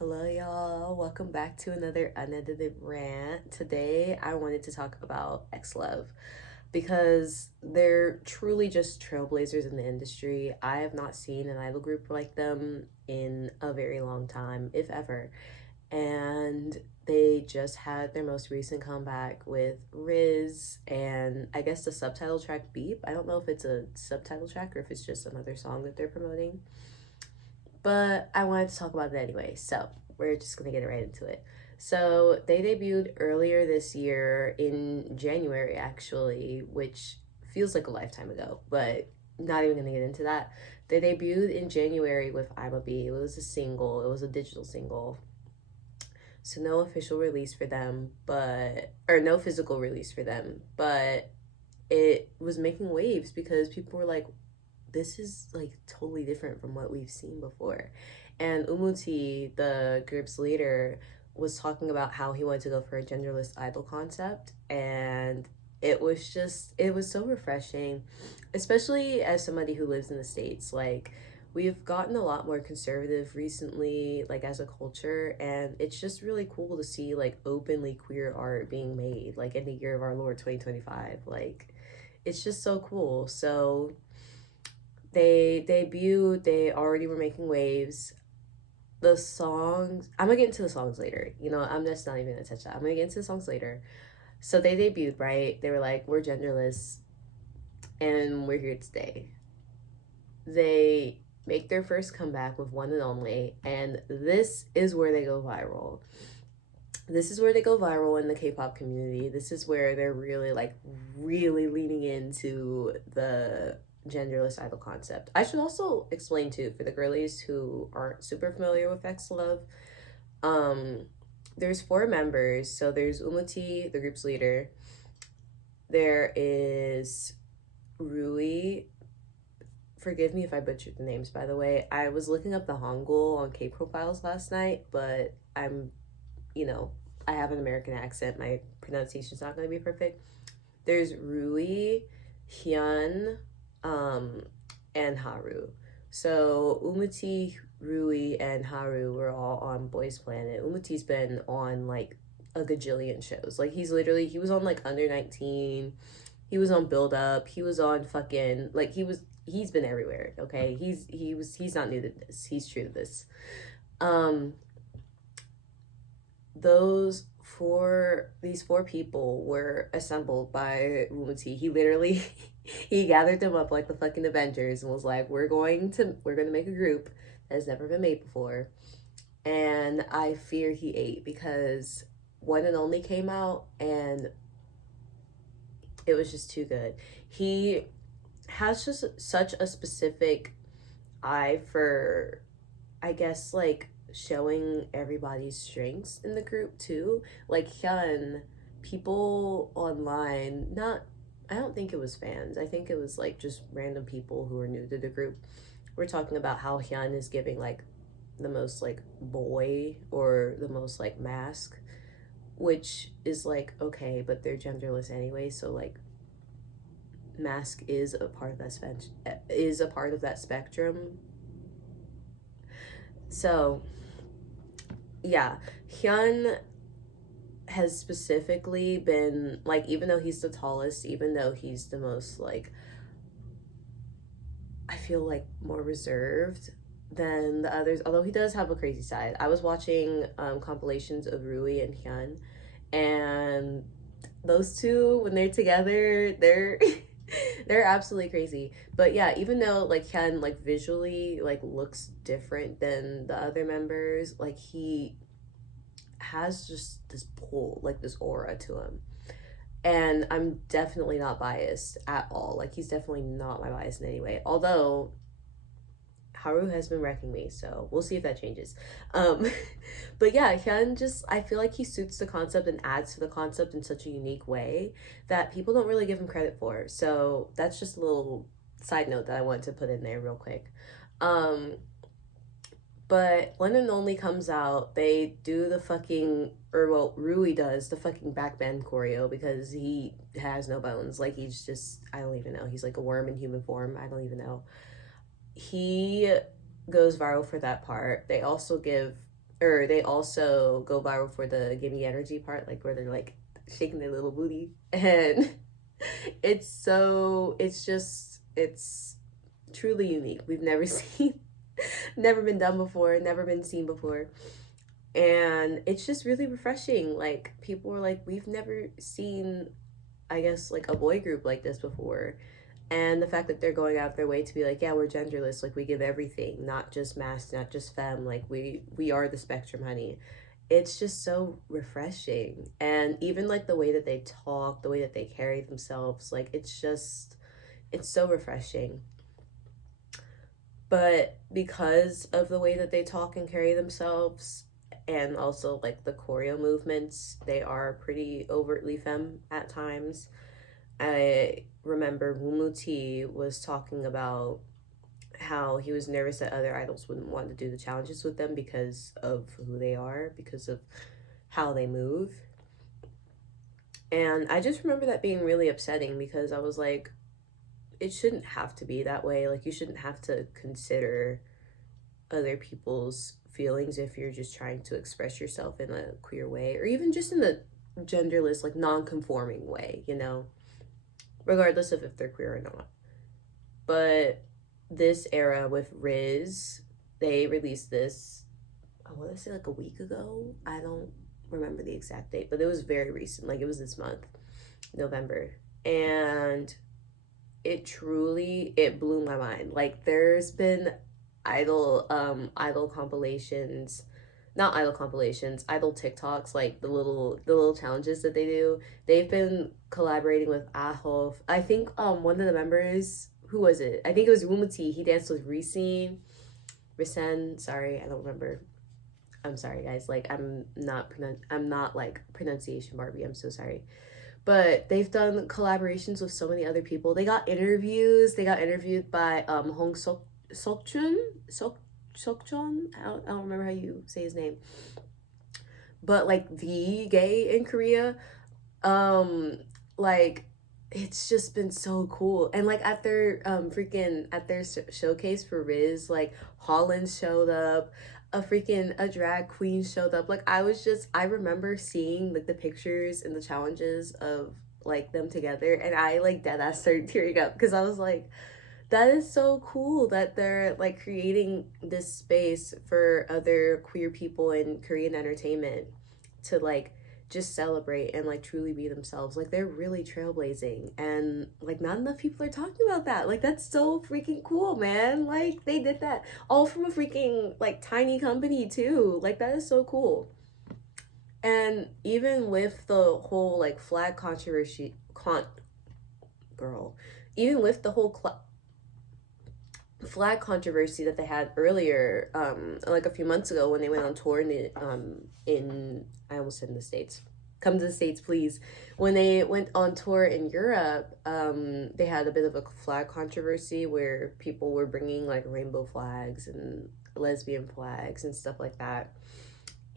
Hello, y'all. Welcome back to another unedited rant. Today, I wanted to talk about XLOV because they're truly just trailblazers in the industry. I have not seen an idol group like them in a very long time, if ever. And they just had their most recent comeback with Riz and I guess the subtitle track Beep. I don't know if it's a subtitle track or if it's just another song that they're promoting, but I wanted to talk about it anyway, so we're just gonna get right into it. So they debuted earlier this year in January, actually, which feels like a lifetime ago, but not even gonna get into that. They debuted in January with I'm a Bee. It was a single, it was a digital single. So no official release for them, or no physical release for them, but it was making waves because people were like, this is like totally different from what we've seen before. And Wumuti, the group's leader, was talking about how he wanted to go for a genderless idol concept. And it was so refreshing, especially as somebody who lives in the States. Like, we've gotten a lot more conservative recently, like as a culture, and it's just really cool to see like openly queer art being made, like in the year of our Lord 2025. Like, it's just so cool. So they debuted, they already were making waves. The songs, I'm gonna get into the songs later. I'm just not even gonna touch that. I'm gonna get into the songs later. So they debuted, right? They were like, we're genderless and we're here to stay. They make their first comeback with One and Only, and this is where they go viral. This is where they go viral in the K-pop community. This is where they're really leaning into the genderless idol concept. I should also explain too, for the girlies who aren't super familiar with XLOV, um, there's four members. So there's Umuti, the group's leader. There is Rui. Forgive me if I butchered the names, by the way. I was looking up the Hangul on K profiles last night, but you know, I have an American accent. My pronunciation's not going to be perfect. There's Rui, Hyun, um, and Haru. So Umuti, Rui, and Haru were all on Boys Planet. Umuti's been on like a gajillion shows. Like, he was on like Under 19. He was on Build Up. He was on fucking like he's been everywhere. Okay, he's not new to this. He's true to this. Um, these four people were assembled by Wumuti. He literally he gathered them up like the fucking Avengers and was like, we're gonna make a group that has never been made before. And I fear he ate because One and Only came out and it was just too good. He has just such a specific eye for, I guess, like showing everybody's strengths in the group too. Like Hyun, people online, not, I don't think it was fans. I think it was like just random people who are new to the group. We're talking about how Hyun is giving like the most like boy or the most like mask, which is like okay, but they're genderless anyway, so like mask is a part of that spectrum. So yeah, Hyun has specifically been like, even though he's the tallest, even though he's the most like, I feel like more reserved than the others, although he does have a crazy side. I was watching compilations of Rui and Hyun, and those two when they're together, they're they're absolutely crazy. But yeah, even though like Hyun like visually like looks different than the other members, like he has just this pull, like this aura to him. And I'm definitely not biased at all. Like, he's definitely not my bias in any way. Although Haru has been wrecking me, so we'll see if that changes. Um, but yeah, Hyun just, I feel like he suits the concept and adds to the concept in such a unique way that people don't really give him credit for. So that's just a little side note that I wanted to put in there real quick. Um, but One and Only comes out, they do the fucking, or well, Rui does the fucking backbend choreo because he has no bones. Like, he's just, I don't even know. He's like a worm in human form. I don't even know. He goes viral for that part. They also give, or they also go viral for the give me energy part, like where they're like shaking their little booty. And it's truly unique. We've never seen, never been done before, never been seen before. And it's just really refreshing. Like, people were like, we've never seen, I guess, like a boy group like this before. And the fact that they're going out their way to be like, yeah, we're genderless, like we give everything, not just mask, not just femme, like we are the spectrum, honey. It's just so refreshing. And even like the way that they talk, the way that they carry themselves, like it's so refreshing. But because of the way that they talk and carry themselves, and also like the choreo movements, they are pretty overtly femme at times. I remember wumuti was talking about how he was nervous that other idols wouldn't want to do the challenges with them because of who they are, because of how they move. And I just remember that being really upsetting, because I was like, it shouldn't have to be that way. Like, you shouldn't have to consider other people's feelings if you're just trying to express yourself in a queer way, or even just in the genderless, like non-conforming way, you know, regardless of if they're queer or not. But this era with Riz, they released this, I want to say like a week ago. I don't remember the exact date, but it was very recent. Like, it was this month, November. And it blew my mind. Like, there's been idol compilations, not idol compilations, idol TikToks, like the little challenges that they do. They've been collaborating with ahof. I think one of the members, who was it? I think it was wumuti. He danced with Risen. Sorry, I don't remember. I'm sorry, guys. Like, I'm not like pronunciation Barbie. I'm so sorry. But they've done collaborations with so many other people. They got interviews. They got interviewed by Hong Sokchun. Sokchun. I don't remember how you say his name. But like the gay in Korea. Like, it's just been so cool. And like at their showcase for Riz, like Holland showed up, a drag queen showed up. Like, I remember seeing like the pictures and the challenges of like them together, and I like dead ass started tearing up, because I was like, that is so cool that they're like creating this space for other queer people in Korean entertainment to like just celebrate and like truly be themselves. Like, they're really trailblazing, and like not enough people are talking about that. Like, that's so freaking cool, man. Like, they did that all from a freaking like tiny company too. Like, that is so cool. And even with the whole like flag controversy, girl, even with the whole flag controversy that they had earlier, like a few months ago when they went on tour in I almost said in the States. Come to the States, please. When they went on tour in Europe, they had a bit of a flag controversy where people were bringing like rainbow flags and lesbian flags and stuff like that.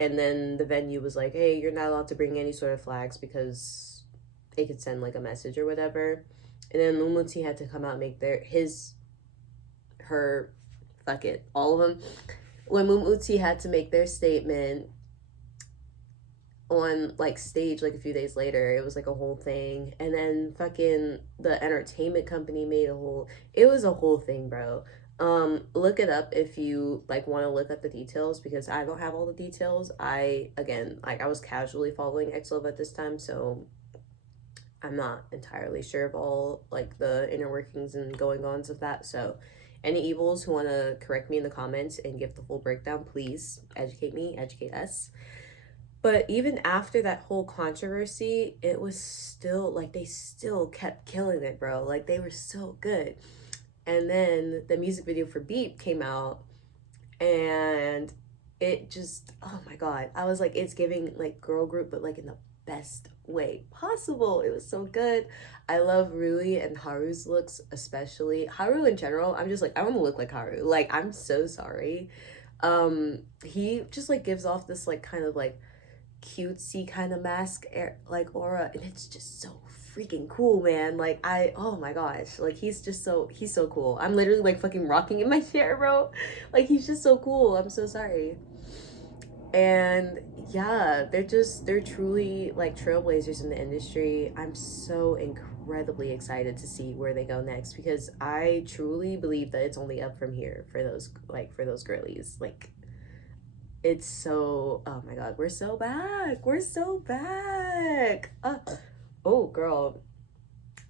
And then the venue was like, hey, you're not allowed to bring any sort of flags because it could send like a message or whatever. And then Lumuti had to come out and make her, fuck it, all of them. When Wumuti had to make their statement on like stage like a few days later, it was like a whole thing. And then fucking the entertainment company made it was a whole thing, bro. Look it up if you like want to look at the details, because I don't have all the details. I was casually following XLOV at this time, so I'm not entirely sure of all like the inner workings and going ons of that. So any evils who want to correct me in the comments and give the full breakdown, please educate me, educate us. But even after that whole controversy, it was still like they still kept killing it, bro. Like, they were so good. And then the music video for Beep came out, and it just, oh my god, I was like, it's giving like girl group, but like in the best way possible. It was so good. I love Rui and Haru's looks, especially Haru in general. I'm just like, I want to look like Haru. Like, I'm so sorry. He just like gives off this like kind of like cutesy kind of mask like aura, and it's just so freaking cool, man. Like, oh my gosh, like he's so cool. I'm literally like fucking rocking in my chair, bro. Like, he's just so cool. I'm so sorry. And yeah, they're truly like trailblazers in the industry. I'm so incredibly excited to see where they go next because I truly believe that it's only up from here for those girlies. Like it's so, oh my god, we're so back. We're so back. Oh girl.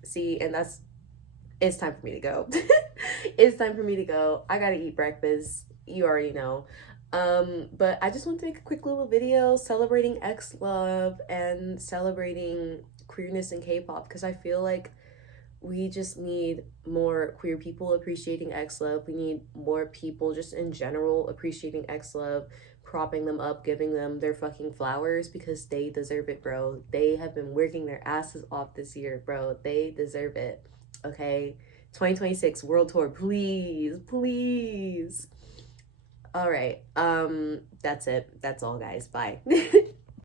See, and that's it's time for me to go. It's time for me to go. I gotta eat breakfast. You already know. But I just want to make a quick little video celebrating XLOV and celebrating queerness in K-pop because I feel like we just need more queer people appreciating XLOV. We need more people just in general appreciating XLOV, propping them up, giving them their fucking flowers because they deserve it, bro. They have been working their asses off this year, bro. They deserve it. Okay? 2026 world tour, please, please. All right. That's it. That's all, guys. Bye.